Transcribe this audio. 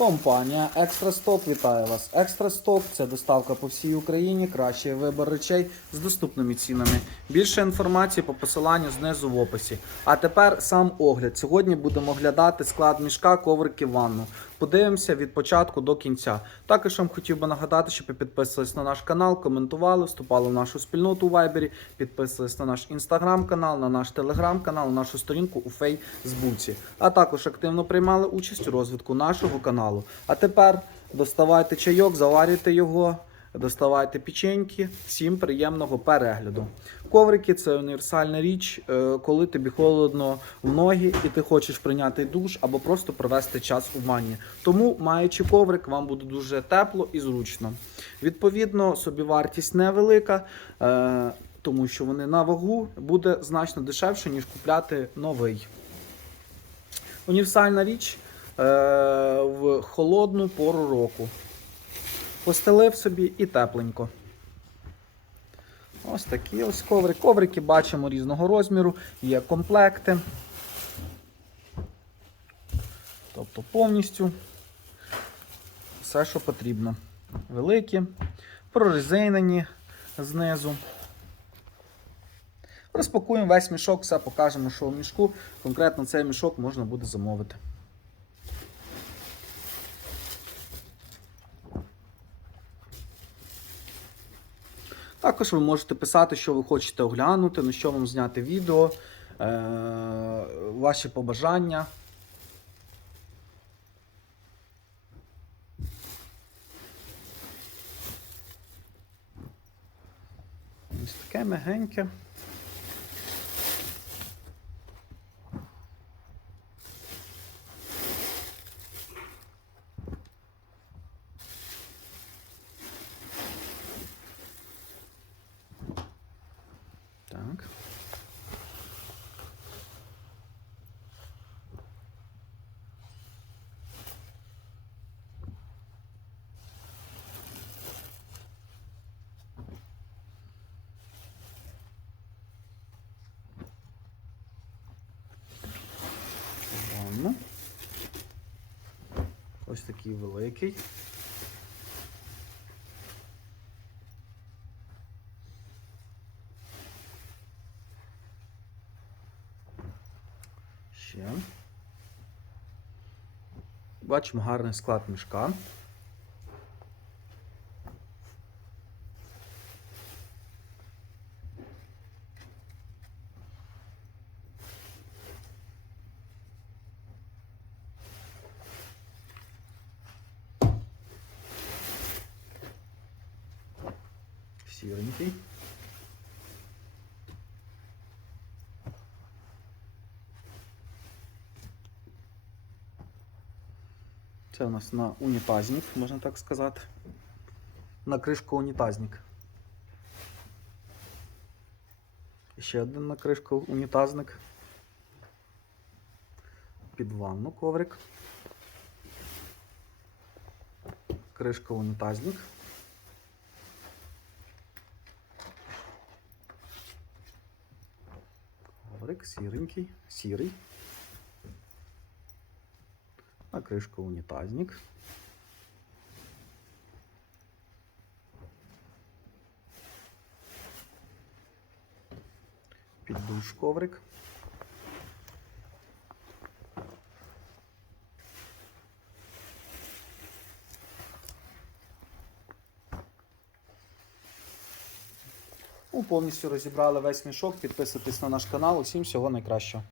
Компанія Екстрасток вітає вас. Екстрасток це доставка по всій Україні, кращий вибір речей з доступними цінами. Більше інформації по посиланню знизу в описі. А тепер сам огляд. Сьогодні будемо оглядати склад мішка коврики ванну. Подивимося від початку до кінця. Також вам хотів би нагадати, щоб ви підписувались на наш канал, коментували, вступали в нашу спільноту у Вайбері, підписувались на наш інстаграм-канал, на наш телеграм-канал, на нашу сторінку у Фейсбуці. А також активно приймали участь у розвитку нашого каналу. А тепер доставайте чайок, заварюйте його. Доставайте печеньки, всім приємного перегляду. Коврики це універсальна річ, е, коли тобі холодно в ноги і ти хочеш прийняти душ або просто провести час у ванні. Тому, маючи коврик, вам буде дуже тепло і зручно. Відповідно, собівартість невелика, е, тому що вони на вагу буде значно дешевше, ніж купляти новий. Універсальна річ е, в холодну пору року. Постелив собі і тепленько. Ось такі ось коврики. Коврики бачимо різного розміру, є комплекти. Тобто повністю все, що потрібно. Великі, прорезинені знизу. Розпакуємо весь мішок, все покажемо, що в мішку. Конкретно цей мішок можна буде замовити. Також ви можете писати, що ви хочете оглянути, на що вам зняти відео, е- ваші побажання. Ось таке мягеньке. Так. Ладно. Ось такий великий. Ще. Бачимо гарний склад мішка. Сіренький. Це у нас на унітазник, можна так сказати. На кришку унітазник. Ще один на кришку унітазник. Під ванну коврик. Кришка унітазник. Коврик сіренький, сірий. На кришку унітазник. Під душ коврик. Ну, повністю розібрали весь мішок. Підписуйтесь на наш канал. Усім всього найкращого.